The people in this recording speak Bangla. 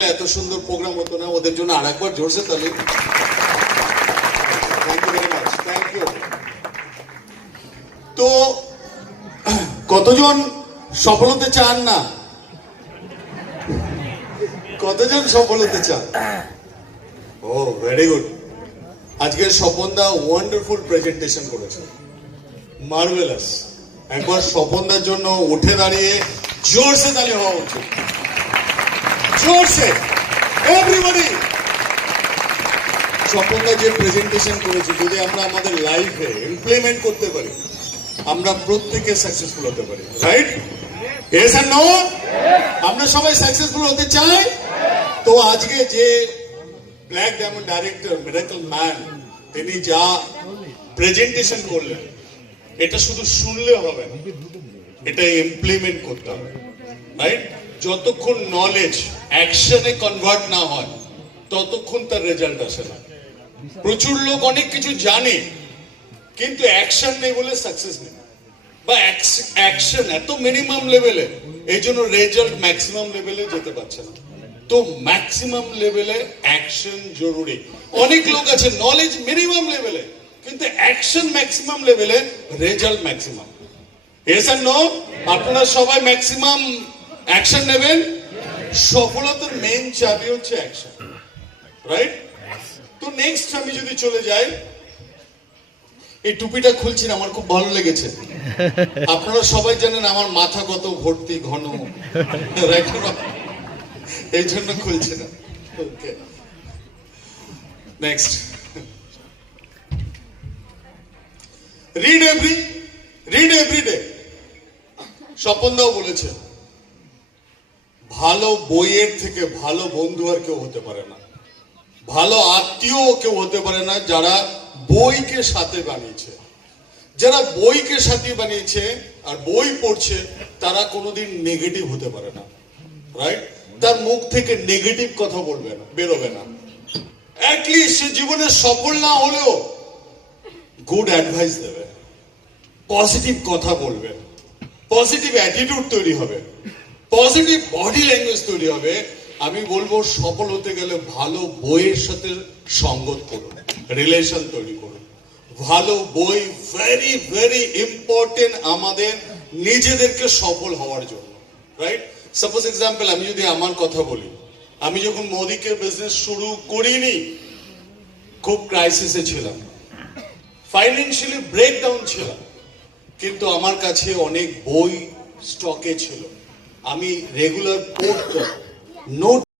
এত সুন্দর প্রোগ্রাম হতো না, ওদের জন্য আরেকবার জোরসে তালি। Thank you very much, thank you. তো কতজন সফল হতে চান না? কতজন সফল হতে চান? ও ভেরি গুড। আজকের স্বপনদা ওয়ান্ডারফুল প্রেজেন্টেশন করেছে, মার্ভেলাস। একবার স্বপনদার জন্য উঠে দাঁড়িয়ে জোরসে তালি হওয়া উচিত, জোরসে এভরিবডি। স্বপনদা যে প্রেজেন্টেশন করেছে, যদি আমরা আমাদের লাইফে ইমপ্লিমেন্ট করতে পারি, আমরা প্রত্যেকে সাকসেসফুল হতে পারি, রাইট? ইয়েস আর নো? আমরা সবাই সাকসেসফুল হতে চাই। তো আজকে যে black diamond director miracle man, তিনি যা প্রেজেন্টেশন করলেন, এটা শুধু শুনলে হবে না, এটা ইমপ্লিমেন্ট করতে হবে, রাইট? যতক্ষণ নলেজ অ্যাকশনে কনভার্ট না হয়, ততক্ষণ তার রেজাল্ট আসে না। প্রচুর লোক অনেক কিছু জানে, কিন্তু অ্যাকশন নেই বলে সাকসেস নেই, বা অ্যাকশন এত মিনিমাম লেভেলে, এই জন্য রেজাল্ট ম্যাক্সিমাম লেভেলে যেতে পারছে না। তো ম্যাক্সিমাম লেভেলে অ্যাকশন জরুরি। অনেক লোক আছে নলেজ মিনিমাম লেভেলে, কিন্তু অ্যাকশন ম্যাক্সিমাম লেভেলে, রেজাল্ট ম্যাক্সিমাম। ইয়েস আর নো? আপনারা সবাই ম্যাক্সিমাম অ্যাকশন নেবেন। সফলতার মেইন চাবি হচ্ছে অ্যাকশন, রাইট? তো নেক্সট আমি যদি চলে যাই, এই টুপিটা খুলছি না, আমার খুব ভালো লেগেছে। আপনারা সবাই জানেন আমার মাথা কত ভর্তি ঘন, রাইট? এই জন্য খুলছি না। Okay, next. Read every day. স্বপনদাও বলেছে, ভালো বইয়ের থেকে ভালো বন্ধু আর কেউ হতে পারে না, ভালো আত্মীয় কেউ হতে পারে না যারা বইকে সাথে বানিয়েছে। যারা বইকে সাথে বানিয়েছে আর বই পড়ছে, তারা কোনোদিন নেগেটিভ হতে পারে না, রাইট? তার মুখ থেকে নেগেটিভ কথা বলবে না, বেরোবে না। অ্যাটলিস্ট সে জীবনে সফল না হলেও গুড অ্যাডভাইস দেবে, পজিটিভ কথা বলবে, পজিটিভ অ্যাটিটিউড তৈরি হবে, পজিটিভ বডি ল্যাঙ্গুয়েজ তৈরি হবে। আমি বলবো, সফল হতে গেলে ভালো বইয়ের সাথে সঙ্গত করুন, রিলেশন তৈরি করুন। ভালো বই ভেরি ভেরি ইম্পর্টেন্ট আমাদের নিজেদেরকে সফল হওয়ার জন্য, রাইট? সাপোজ এক্সাম্পল, আমি যদি আমার কথা বলি, আমি যখন মোদিকে বিজনেস শুরু করিনি, খুব ক্রাইসিসে ছিলাম, ফাইন্যান্সিয়ালি ব্রেকডাউন ছিলাম, কিন্তু আমার কাছে অনেক বই স্টকে ছিল, আমি রেগুলার পড়তাম, নোট